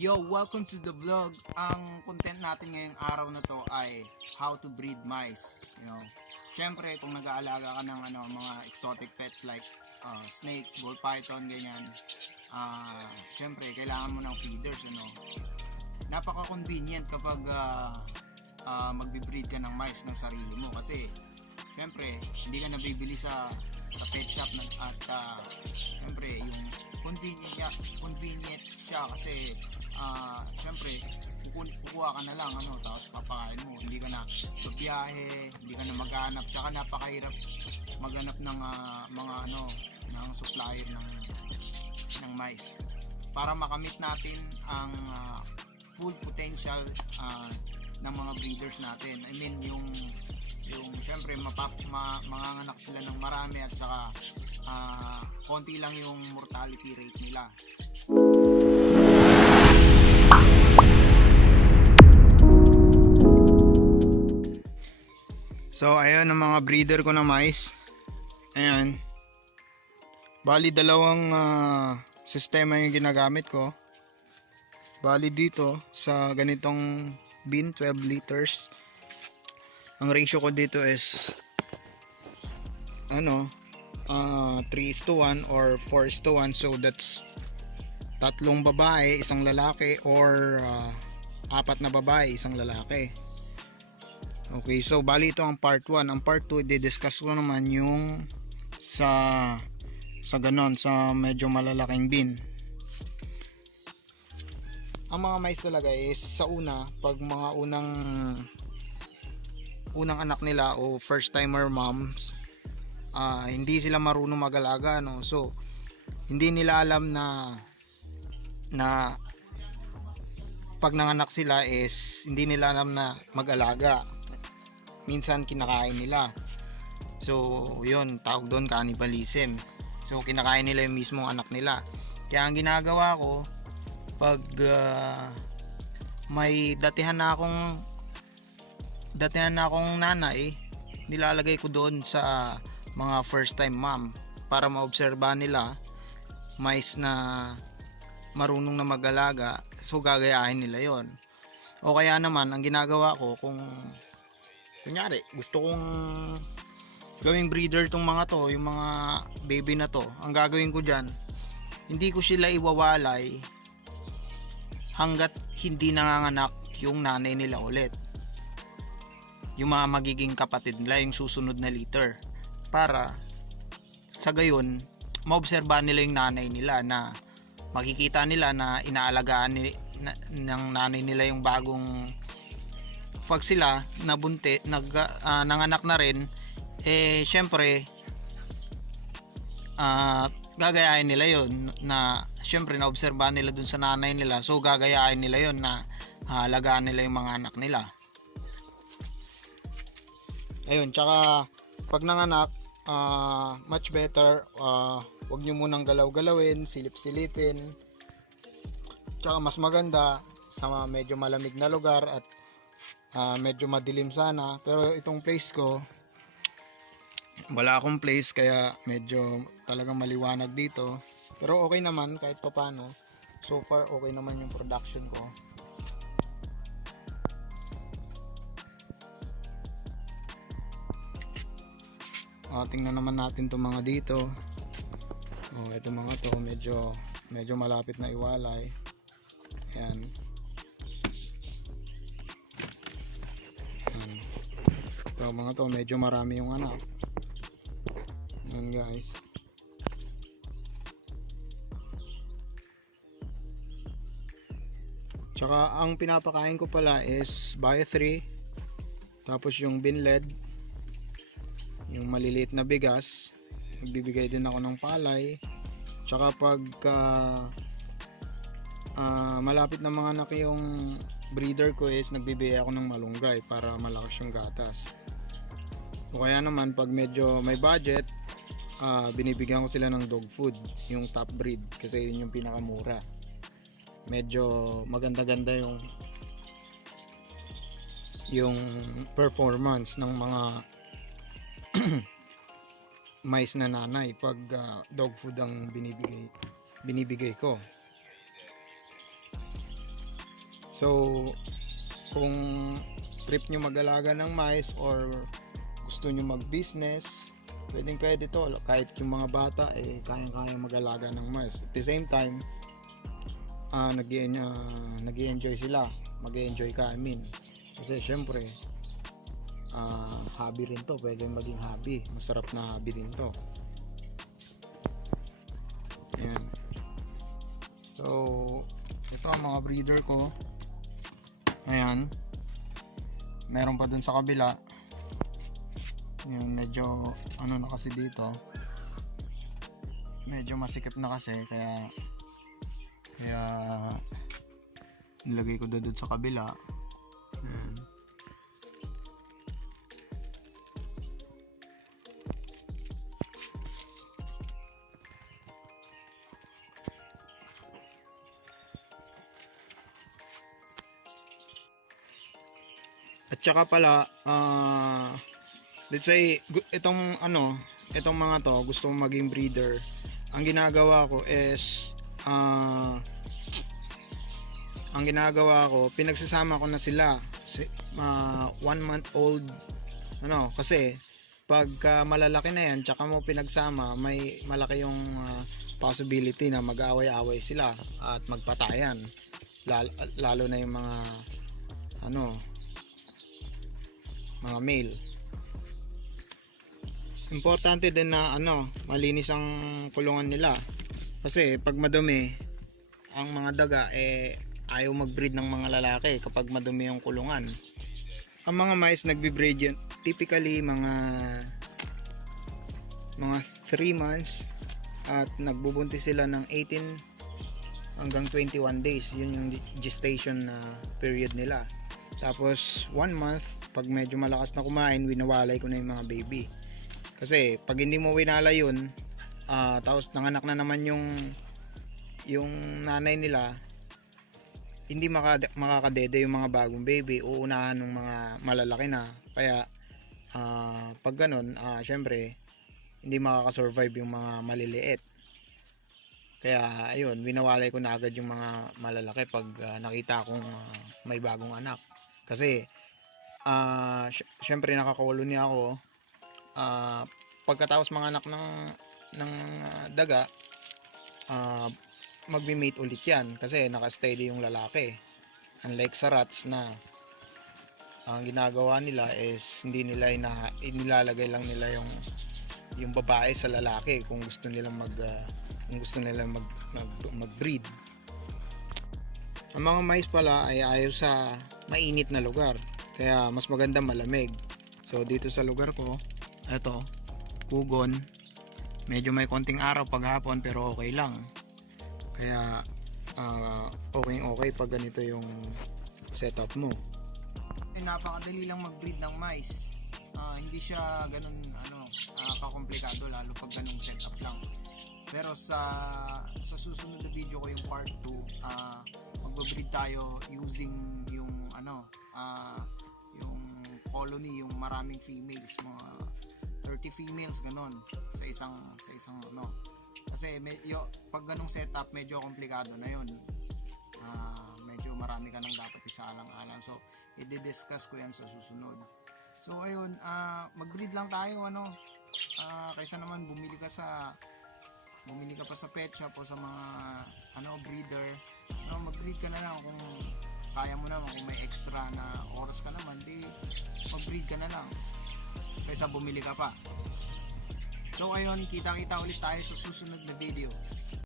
Yo, welcome to the vlog. Ang content natin ngayong araw na to ay how to breed mice. Syempre kung nag-aalaga ka ng mga exotic pets like snakes, ball python, ganyan. Syempre kailangan mo ng feeders, Napaka-convenient kapag magbi-breed ka ng mice ng sarili mo kasi syempre hindi ka nabibili sa pet shop at syempre yung convenient siya kasi syempre kukuha ka na lang tapos papakain mo, hindi ka na sa biyahe, hindi ka na maghanap, tsaka napakahirap maghanap ng ng supplier ng mice para makamit natin ang full potential ng mga breeders natin. I mean yung syempre manganganak sila ng marami at saka konti lang yung mortality rate nila. So ayun ang mga breeder ko na mice. Ayan. Bali dalawang sistema yung ginagamit ko. Bali dito sa ganitong bin 12 liters. Ang ratio ko dito is 3:1 or 4:1, so that's tatlong babae, isang lalaki, or apat na babae, isang lalaki. Okay, so bali ito ang part 1. Ang part 2 i-discuss ko naman yung sa ganon, sa medyo malalaking bin. Ang mga mice talaga is sa una, pag mga unang anak nila o first timer moms, hindi sila marunong mag-alaga, so hindi nila alam na pag nanganak sila is hindi nila alam na mag-alaga. Minsan kinakain nila, so yun tawag doon cannibalism. So kinakain nila yung mismong anak nila. Kaya ang ginagawa ko, pag may datihan na akong nanay, nilalagay ko doon sa mga first time mom para maobserba nila mice na marunong na mag-alaga, so gagayahin nila yon. O kaya naman ang ginagawa ko, kung kunyari gusto kong gawing breeder tong mga to, yung mga baby na to, ang gagawin ko dyan, hindi ko sila iwawalay hanggat hindi nanganganak yung nanay nila ulit, yung mga magiging kapatid nila, yung susunod na litter, para sa gayon maobserba nila yung nanay nila, na makikita nila na inaalagaan ng nanay nila yung bagong, pag sila nabunti, nanganak na rin, syempre gagayahin nila yon, na syempre naobserbahan nila dun sa nanay nila, so gagayahin nila yon na alagaan nila yung mga anak nila. Ayun, tsaka pag nanganak, much better wag nyo munang galaw-galawin, silip-silipin, tsaka mas maganda sa medyo malamig na lugar at medyo madilim sana. Pero itong place ko, wala akong place, kaya medyo talagang maliwanag dito, pero okay naman kahit papano. So far okay naman yung production ko. Tingnan naman natin itong mga dito. Itong mga to medyo malapit na iwalay. Ayan. Ito mga to medyo marami yung anak. Ayan guys. Tsaka ang pinapakain ko pala is Bio 3, tapos yung Binled, yung maliliit na bigas. Nagbibigay din ako ng palay. Tsaka pag malapit na mga anak yung breeder ko is nagbibigay ako ng malunggay para malakas yung gatas. O kaya naman pag medyo may budget, binibigyan ko sila ng dog food, yung top breed, kasi yun yung pinakamura. Medyo maganda-ganda yung performance ng mga mice na nanay pag dog food ang binibigay ko. So kung trip nyo mag-alaga ng mais or gusto nyo mag-business, pwede to. Kahit yung mga bata kayang-kaya mag-alaga ng mais. At the same time, nag-i-enjoy sila, mag-i-enjoy ka, kasi syempre hobby rin to, pwede maging hobby, masarap na hobby din to. Ayan. So ito ang mga breeder ko. Ayan, meron pa dun sa kabila. Ayan, medyo na kasi dito, medyo masikip na kasi, kaya nilagay ko doon sa kabila. Ayan. At saka pala, let's say itong mga to gusto mong maging breeder, ang ginagawa ko is pinagsasama ko na sila 1 month old, kasi pag malalaki na yan tsaka mo pinagsama, may malaki yung possibility na mag-away-away sila at magpatayan, lalo na yung mga mga male. Importante din na malinis ang kulungan nila, kasi pag madumi ang mga daga, ayaw mag-breed ng mga lalaki kapag madumi yung kulungan. Ang mga mais nagbi-breed yun typically mga 3 months at nagbubuntis sila ng 18 hanggang 21 days. Yun yung gestation period nila. Tapos 1 month, pag medyo malakas na kumain, winawalay ko na yung mga baby. Kasi pag hindi mo winala yun, tapos nanganak na naman yung nanay nila, hindi makakadede yung mga bagong baby, uunahan ng mga malalaki na. Kaya pag ganun, syempre hindi makakasurvive yung mga maliliit. Kaya ayun, winawalay ko na agad yung mga malalaki pag nakita kong may bagong anak. Kasi syempre nakakolony ako, pagkatapos mga anak ng daga, magbi-mate ulit yan kasi naka-steady yung lalaki. Unlike sa rats na ang ginagawa nila is hindi nila inilalagay lang nila yung babae sa lalaki kung gusto nilang mag-breed. Ang mga mais pala ay ayaw sa mainit na lugar, kaya mas maganda malamig. So dito sa lugar ko, eto, kugon, medyo may konting araw paghapon pero okay lang. Kaya okay pag ganito yung setup mo. Napakadali lang mag-breed ng mais. Hindi siya ganun kakomplikado, lalo pag ganung setup lang. Pero sa susunod na video ko, yung part 2, magbe-breed tayo using yung colony, yung maraming females, mga 30 females ganun sa isang kasi pag ganung setup medyo komplikado na yun. Medyo marami ka nang dapat isaalang-alang, so i-discuss ko yan sa susunod. So ayun, mag-breed lang tayo, kaysa naman bumili ka pa sa pet shop o sa mga breeder. Mag-breed ka na lang kung kaya mo naman. Kung may extra na oras ka naman, di mag-breed ka na lang kaysa bumili ka pa. So ayun, kita-kita ulit tayo sa susunod na video.